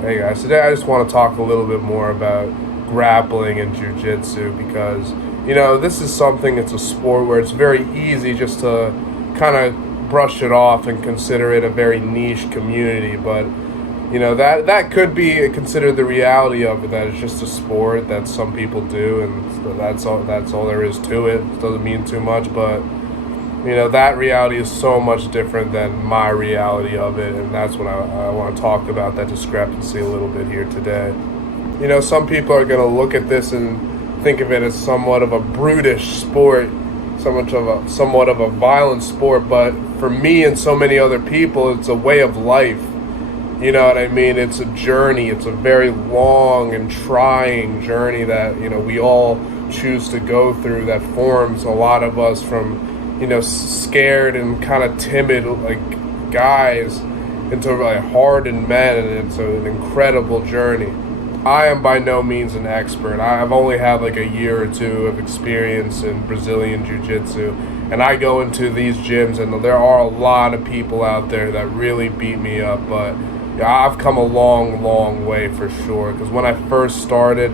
Hey guys, today I just want to talk a little bit more about grappling and jiu-jitsu because, this is something, it's a sport where it's very easy just to kind of brush it off and consider it a very niche community, but, that could be considered the reality of it, that it's just a sport that some people do, and so that's all there is to it. It doesn't mean too much, but that reality is so much different than my reality of it, and that's what I want to talk about, that discrepancy a little bit here today. Some people are going to look at this and think of it as somewhat of a brutish sport, somewhat of a violent sport, but for me and so many other people, it's a way of life. You know what I mean? It's a journey. It's a very long and trying journey that, we all choose to go through, that forms a lot of us from scared and kind of timid like guys into like hardened men, and it's an incredible journey. I am by no means an expert. I've only had like a year or two of experience in Brazilian Jiu-Jitsu, and I go into these gyms and there are a lot of people out there that really beat me up, but yeah, I've come a long way for sure, because when I first started,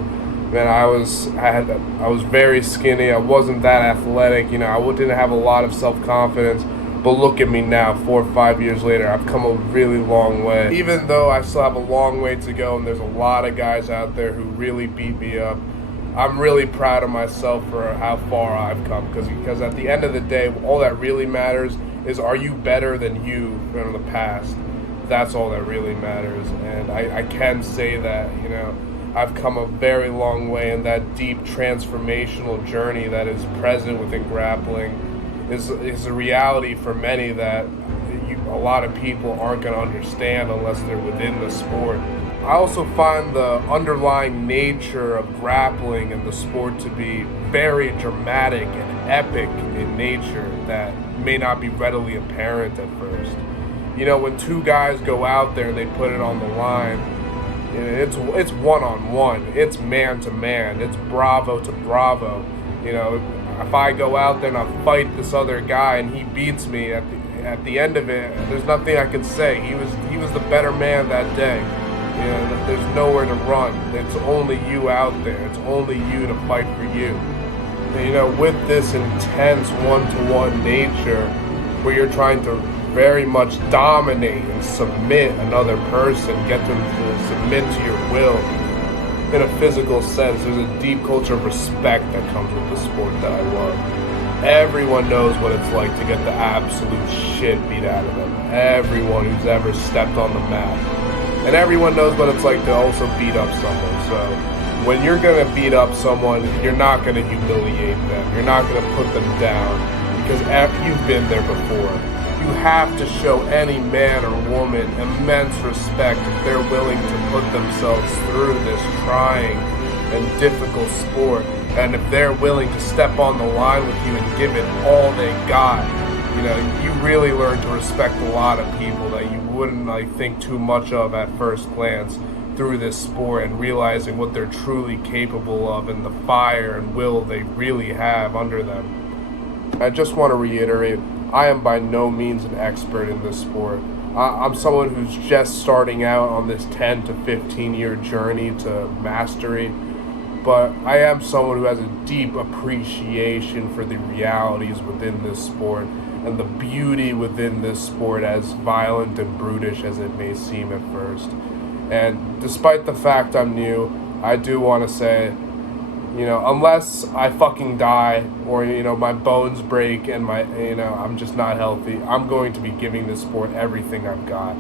man, I was very skinny. I wasn't that athletic. I didn't have a lot of self-confidence. But look at me now, 4 or 5 years later. I've come a really long way. Even though I still have a long way to go, and there's a lot of guys out there who really beat me up, I'm really proud of myself for how far I've come. Because at the end of the day, all that really matters is, are you better than you from the past? That's all that really matters. And I can say that, I've come a very long way, and that deep transformational journey that is present within grappling is a reality for many that a lot of people aren't going to understand unless they're within the sport. I also find the underlying nature of grappling and the sport to be very dramatic and epic in nature that may not be readily apparent at first. When two guys go out there and they put it on the line, it's one-on-one, it's man-to-man, it's bravo to bravo. If I go out there and I fight this other guy and he beats me, at the end of it, there's nothing I can say. He was the better man that day. There's nowhere to run. It's only you out there. It's only you to fight for you. With this intense one-to-one nature, where you're trying to very much dominate and submit another person, get them to submit to your will. In a physical sense, there's a deep culture of respect that comes with the sport that I love. Everyone knows what it's like to get the absolute shit beat out of them. Everyone who's ever stepped on the mat. And everyone knows what it's like to also beat up someone. So when you're going to beat up someone, you're not going to humiliate them. You're not going to put them down, because you've been there before. You have to show any man or woman immense respect if they're willing to put themselves through this trying and difficult sport, and if they're willing to step on the line with you and give it all they got. You really learn to respect a lot of people that you wouldn't think too much of at first glance through this sport, and realizing what they're truly capable of and the fire and will they really have under them. I just want to reiterate, I am by no means an expert in this sport. I'm someone who's just starting out on this 10 to 15 year journey to mastery, but I am someone who has a deep appreciation for the realities within this sport and the beauty within this sport, as violent and brutish as it may seem at first. And despite the fact I'm new, I do want to say, unless I fucking die or, my bones break and I'm just not healthy, I'm going to be giving this sport everything I've got.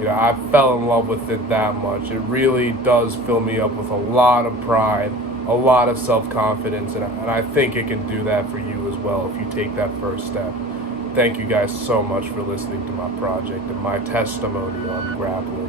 I fell in love with it that much. It really does fill me up with a lot of pride, a lot of self-confidence, and I think it can do that for you as well if you take that first step. Thank you guys so much for listening to my project and my testimony on grappling.